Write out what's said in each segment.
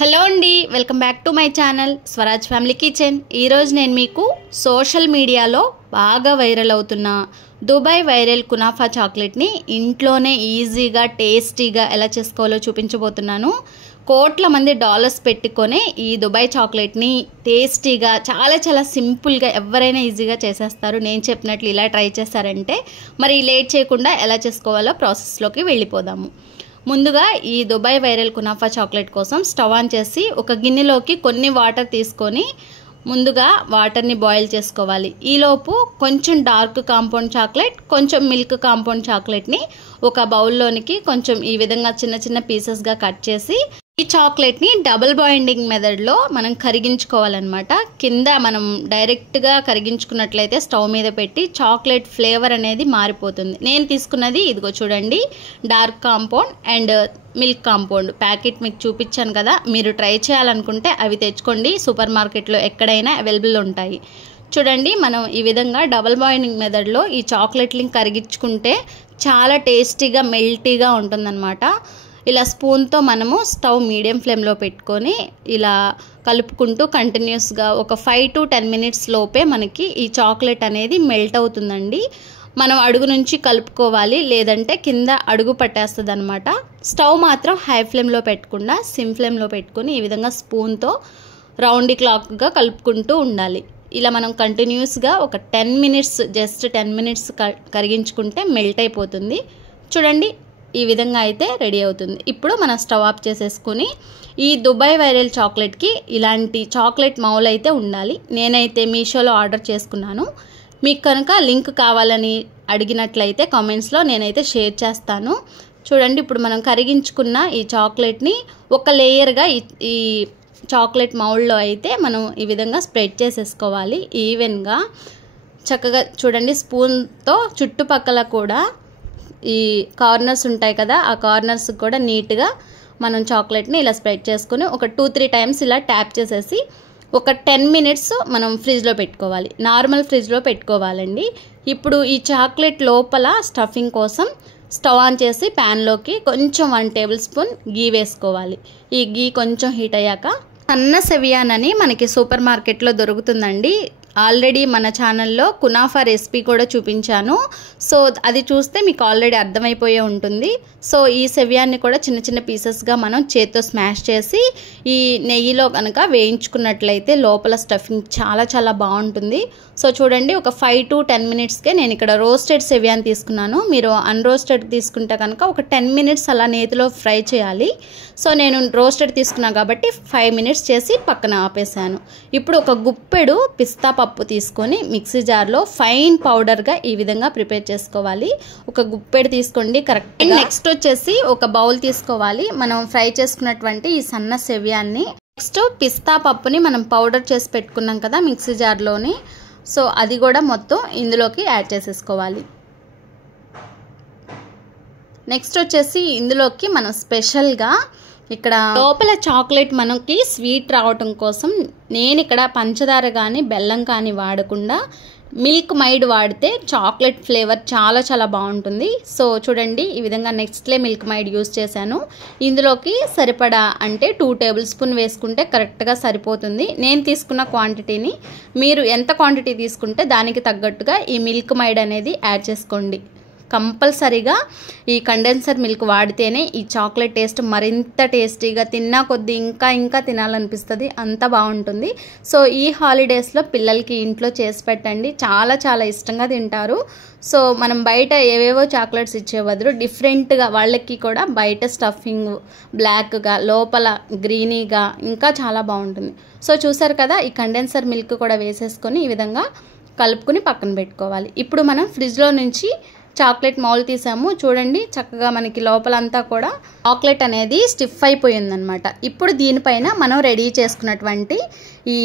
Hello అండి, welcome back to my channel Swaraj family kitchen. ఈరోజు నేను మీకు సోషల్ మీడియాలో బాగా వైరల్ అవుతున్న దుబాయ్ వైరల్ కునాఫా చాక్లెట్ని ఇంట్లోనే ఈజీగా టేస్టీగా ఎలా చేసుకోవాలో చూపించబోతున్నాను. కోట్ల మంది డాలర్స్ పెట్టుకొని ఈ దుబాయ్ చాక్లెట్ని టేస్టీగా చాలా సింపుల్గా ఎవరైనా ఈజీగా చేసేస్తారు. నేను చెప్పినట్లు ఇలా ట్రై చేస్తారంటే మరి లేట్ చేయకుండా ఎలా చేసుకోవాలో ప్రాసెస్లోకి వెళ్ళిపోదాము. ముందుగా ఈ దుబాయ్ వైరల్ కునాఫా చాక్లెట్ కోసం స్టవ్ ఆన్ చేసి ఒక గిన్నెలోకి కొన్ని వాటర్ తీసుకొని ముందుగా వాటర్ని బాయిల్ చేసుకోవాలి. ఈలోపు కొంచెం డార్క్ కాంపౌండ్ చాక్లెట్, కొంచెం మిల్క్ కాంపౌండ్ చాక్లెట్ని ఒక బౌల్లోనికి కొంచెం ఈ విధంగా చిన్న పీసెస్గా కట్ చేసి ఈ చాక్లెట్ని డబుల్ బాయిండింగ్ మెథడ్లో మనం కరిగించుకోవాలన్నమాట. కింద మనం డైరెక్ట్గా కరిగించుకున్నట్లయితే స్టవ్ మీద పెట్టి చాక్లెట్ ఫ్లేవర్ అనేది మారిపోతుంది. నేను తీసుకున్నది ఇదిగో చూడండి, dark compound and milk compound packet మీకు చూపించాను కదా. మీరు ట్రై చేయాలనుకుంటే అవి తెచ్చుకోండి, సూపర్ మార్కెట్లో ఎక్కడైనా అవైలబుల్ ఉంటాయి. చూడండి, మనం ఈ విధంగా డబుల్ బాయిండింగ్ మెథడ్లో ఈ చాక్లెట్ని కరిగించుకుంటే చాలా టేస్టీగా మెల్టీగా ఉంటుందన్నమాట. ఇలా స్పూన్తో మనము స్టవ్ మీడియం ఫ్లేమ్లో పెట్టుకొని ఇలా కలుపుకుంటూ కంటిన్యూస్గా ఒక 5 to 10 minutes లోపే మనకి ఈ చాక్లెట్ అనేది మెల్ట్ అవుతుందండి. మనం అడుగు నుంచి కలుపుకోవాలి, లేదంటే కింద అడుగు పట్టేస్తుంది అనమాట. స్టవ్ మాత్రం హై ఫ్లేమ్లో పెట్టకుండా సిమ్ ఫ్లేమ్లో పెట్టుకొని ఈ విధంగా స్పూన్తో రౌండ్ క్లాక్గా కలుపుకుంటూ ఉండాలి. ఇలా మనం కంటిన్యూస్గా ఒక 10 minutes, జస్ట్ 10 minutes కరిగించుకుంటే మెల్ట్ అయిపోతుంది. చూడండి, ఈ విధంగా అయితే రెడీ అవుతుంది. ఇప్పుడు మనం స్టవ్ ఆఫ్ చేసేసుకుని ఈ దుబాయ్ వైరల్ చాక్లెట్కి ఇలాంటి చాక్లెట్ మౌల్ అయితే ఉండాలి. నేనైతే మీషోలో ఆర్డర్ చేసుకున్నాను. మీకు కనుక లింక్ కావాలని అడిగినట్లయితే కామెంట్స్లో నేనైతే షేర్ చేస్తాను. చూడండి, ఇప్పుడు మనం కరిగించుకున్న ఈ చాక్లెట్ని ఒక లేయర్గా ఈ చాక్లెట్ మౌల్డ్లో అయితే మనం ఈ విధంగా స్ప్రెడ్ చేసేసుకోవాలి ఈవెన్గా. చక్కగా చూడండి, స్పూన్తో చుట్టుపక్కల కూడా ఈ కార్నర్స్ ఉంటాయి కదా, ఆ కార్నర్స్ కూడా నీట్గా మనం చాక్లెట్ని ఇలా స్ప్రెడ్ చేసుకుని ఒక 2-3 times ఇలా ట్యాప్ చేసేసి ఒక 10 minutes మనం ఫ్రిడ్జ్లో పెట్టుకోవాలి. నార్మల్ ఫ్రిడ్జ్లో పెట్టుకోవాలండి. ఇప్పుడు ఈ చాక్లెట్ లోపల స్టఫింగ్ కోసం స్టవ్ ఆన్ చేసి ప్యాన్లోకి కొంచెం 1 tablespoon గీ వేసుకోవాలి. ఈ గీ కొంచెం హీట్ అయ్యాక సన్న సెవియాన్ అని మనకి సూపర్ మార్కెట్లో దొరుకుతుందండి. ఆల్రెడీ మన ఛానల్లో కునాఫా రెసిపీ కూడా చూపించాను. సో అది చూస్తే మీకు ఆల్రెడీ అర్థమైపోయే ఉంటుంది. సో ఈ సెవియాన్ని కూడా చిన్న పీసెస్గా మనం చేత్తో స్మాష్ చేసి ఈ నెయ్యిలో కనుక వేయించుకున్నట్లయితే లోపల స్టఫింగ్ చాలా బాగుంటుంది. సో చూడండి, ఒక 5 to 10 minutesకే నేను ఇక్కడ రోస్టెడ్ సెవియాన్ తీసుకున్నాను. మీరు అన్రోస్టెడ్ తీసుకుంటే కనుక ఒక 10 minutes అలా నేతిలో ఫ్రై చేయాలి. సో నేను రోస్టెడ్ తీసుకున్నాను కాబట్టి 5 minutes చేసి పక్కన ఆపేసాను. ఇప్పుడు ఒక గుప్పెడు పిస్తా పప్పు తీసుకొని మిక్సీ జార్లో ఫైన్ పౌడర్గా ఈ విధంగా ప్రిపేర్ చేసుకోవాలి. ఒక గుప్పెడు తీసుకోండి కరెక్ట్. నెక్స్ట్ వచ్చేసి ఒక బౌల్ తీసుకోవాలి. మనం ఫ్రై చేసుకున్నటువంటి ఈ సన్న సెవియాన్ని, నెక్స్ట్ పిస్తా పప్పుని మనం పౌడర్ చేసి పెట్టుకున్నాం కదా మిక్సీ జార్లోని, సో అది కూడా మొత్తం ఇందులోకి యాడ్ చేసేసుకోవాలి. నెక్స్ట్ వచ్చేసి ఇందులోకి మనం స్పెషల్గా ఇక్కడ లోపల చాక్లెట్ మనకి స్వీట్ రావటం కోసం నేను ఇక్కడ పంచదార కానీ బెల్లం కానీ వాడకుండా మిల్క్ మైడ్ వాడితే చాక్లెట్ ఫ్లేవర్ చాలా బాగుంటుంది. సో చూడండి, ఈ విధంగా నెక్స్ట్లే మిల్క్ మైడ్ యూస్ చేశాను. ఇందులోకి సరిపడా అంటే 2 tablespoon వేసుకుంటే కరెక్ట్గా సరిపోతుంది. నేను తీసుకున్న క్వాంటిటీని మీరు ఎంత క్వాంటిటీ తీసుకుంటే దానికి తగ్గట్టుగా ఈ మిల్క్ మైడ్ అనేది యాడ్ చేసుకోండి. కంపల్సరీగా ఈ కండెన్సర్ మిల్క్ వాడితేనే ఈ చాక్లెట్ టేస్ట్ మరింత టేస్టీగా, తిన్నా కొద్దీ ఇంకా తినాలనిపిస్తుంది, అంత బాగుంటుంది. సో ఈ హాలిడేస్లో పిల్లలకి ఇంట్లో చేసి పెట్టండి, చాలా ఇష్టంగా తింటారు. సో మనం బయట ఏవేవో చాక్లెట్స్ ఇచ్చే బదులు డిఫరెంట్గా వాళ్ళకి కూడా బయట స్టఫింగ్ బ్లాక్గా లోపల గ్రీనీగా ఇంకా చాలా బాగుంటుంది. సో చూసారు కదా, ఈ కండెన్సర్ మిల్క్ కూడా వేసేసుకొని ఈ విధంగా కలుపుకొని పక్కన పెట్టుకోవాలి. ఇప్పుడు మనం ఫ్రిడ్జ్లో నుంచి చాక్లెట్ మౌల్ తీసాము. చూడండి, చక్కగా మనకి లోపలంతా కూడా చాక్లెట్ అనేది స్టిఫ్ అయిపోయిందనమాట. ఇప్పుడు దీనిపైన మనం రెడీ చేసుకున్నటువంటి ఈ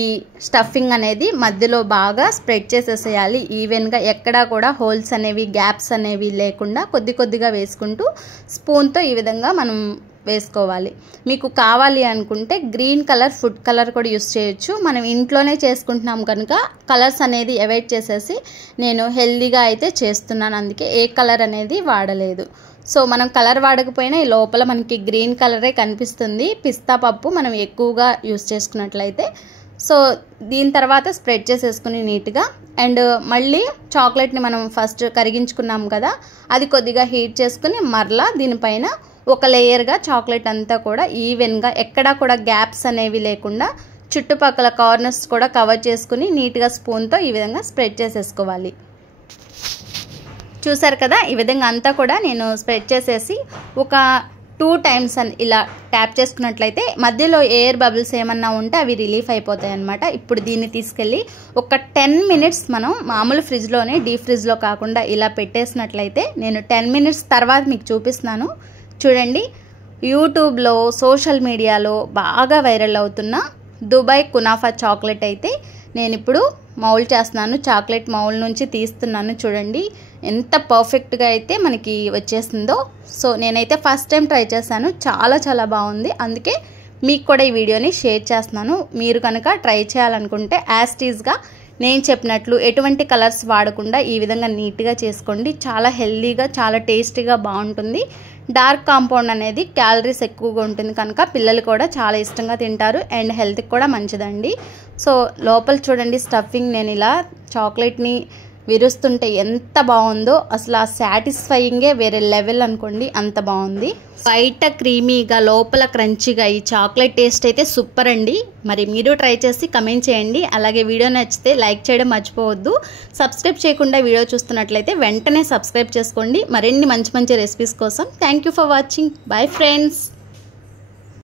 స్టఫింగ్ అనేది మధ్యలో బాగా స్ప్రెడ్ చేసేసేయాలి ఈవెన్గా. ఎక్కడా కూడా హోల్స్ అనేవి, గ్యాప్స్ అనేవి లేకుండా కొద్దిగా వేసుకుంటూ స్పూన్తో ఈ విధంగా మనం వేసుకోవాలి. మీకు కావాలి అనుకుంటే గ్రీన్ కలర్ ఫుడ్ కలర్ కూడా యూస్ చేయొచ్చు. మనం ఇంట్లోనే చేసుకుంటున్నాం కనుక కలర్స్ అనేది అవాయిడ్ చేసేసి నేను హెల్దీగా అయితే చేస్తున్నాను, అందుకే ఏ కలర్ అనేది వాడలేదు. సో మనం కలర్ వాడకపోయినా ఈ లోపల మనకి గ్రీన్ కలరే కనిపిస్తుంది పిస్తా పప్పు మనం ఎక్కువగా యూస్ చేసుకున్నట్లయితే. సో దీని తర్వాత స్ప్రెడ్ చేసేసుకుని నీట్గా, అండ్ మళ్ళీ చాక్లెట్ని మనం ఫస్ట్ కరిగించుకున్నాం కదా, అది కొద్దిగా హీట్ చేసుకుని మరలా దీనిపైన ఒక లేయర్గా చాక్లెట్ అంతా కూడా ఈవెన్గా ఎక్కడా కూడా గ్యాప్స్ అనేవి లేకుండా చుట్టుపక్కల కార్నర్స్ కూడా కవర్ చేసుకుని నీట్గా స్పూన్తో ఈ విధంగా స్ప్రెడ్ చేసేసుకోవాలి. చూసారు కదా, ఈ విధంగా అంతా కూడా నేను స్ప్రెడ్ చేసేసి ఒక 2 టైమ్స్ అని ఇలా ట్యాప్ చేసుకున్నట్లయితే మధ్యలో ఎయిర్ బబుల్స్ ఏమన్నా ఉంటే అవి రిలీఫ్ అయిపోతాయి అన్నమాట. ఇప్పుడు దీన్ని తీసుకెళ్ళి ఒక 10 మినిట్స్ మనం మామూలు ఫ్రిడ్జ్లోనే, డీప్ ఫ్రిడ్జ్లో కాకుండా ఇలా పెట్టేసినట్లయితే, నేను 10 మినిట్స్ తర్వాత మీకు చూపిస్తున్నాను చూడండి. యూట్యూబ్లో సోషల్ మీడియాలో బాగా వైరల్ అవుతున్న దుబాయ్ కునాఫా చాక్లెట్ అయితే నేను ఇప్పుడు మౌల్డ్ చేస్తున్నాను. చాక్లెట్ మౌల్డ్ నుంచి తీస్తున్నాను. చూడండి ఎంత పర్ఫెక్ట్గా అయితే మనకి వచ్చేసిందో. సో నేనైతే ఫస్ట్ టైం ట్రై చేశాను, చాలా చాలా బాగుంది. అందుకే మీకు కూడా ఈ వీడియోని షేర్ చేస్తున్నాను. మీరు కనుక ట్రై చేయాలనుకుంటే యాజ్ టీజ్గా నేను చెప్పినట్లు ఎటువంటి కలర్స్ వాడకుండా ఈ విధంగా నీట్గా చేసుకోండి. చాలా హెల్దీగా, చాలా టేస్టీగా బాగుంటుంది. డార్క్ కాంపౌండ్ అనేది క్యాలరీస్ ఎక్కువగా ఉంటుంది కనుక పిల్లలు కూడా చాలా ఇష్టంగా తింటారు అండ్ హెల్త్కి కూడా మంచిదండి. సో లోపల చూడండి స్టఫింగ్ నేను ఇలా చాక్లెట్ని విరుస్తుంటే ఎంత బాగుందో, అసలు ఆ సాటిస్ఫైయింగే వేరే లెవెల్ అనుకోండి, అంత బాగుంది. బయట క్రీమీగా లోపల క్రంచీగా ఈ చాక్లెట్ టేస్ట్ అయితే సూపర్ అండి. మరి మీరు ట్రై చేసి కమెంట్ చేయండి. అలాగే వీడియో నచ్చితే లైక్ చేయడం మర్చిపోవద్దు. సబ్స్క్రైబ్ చేయకుండా వీడియో చూస్తున్నట్లయితే వెంటనే సబ్స్క్రైబ్ చేసుకోండి మరిన్ని మంచి మంచి రెసిపీస్ కోసం. Thank you for watching. Bye friends.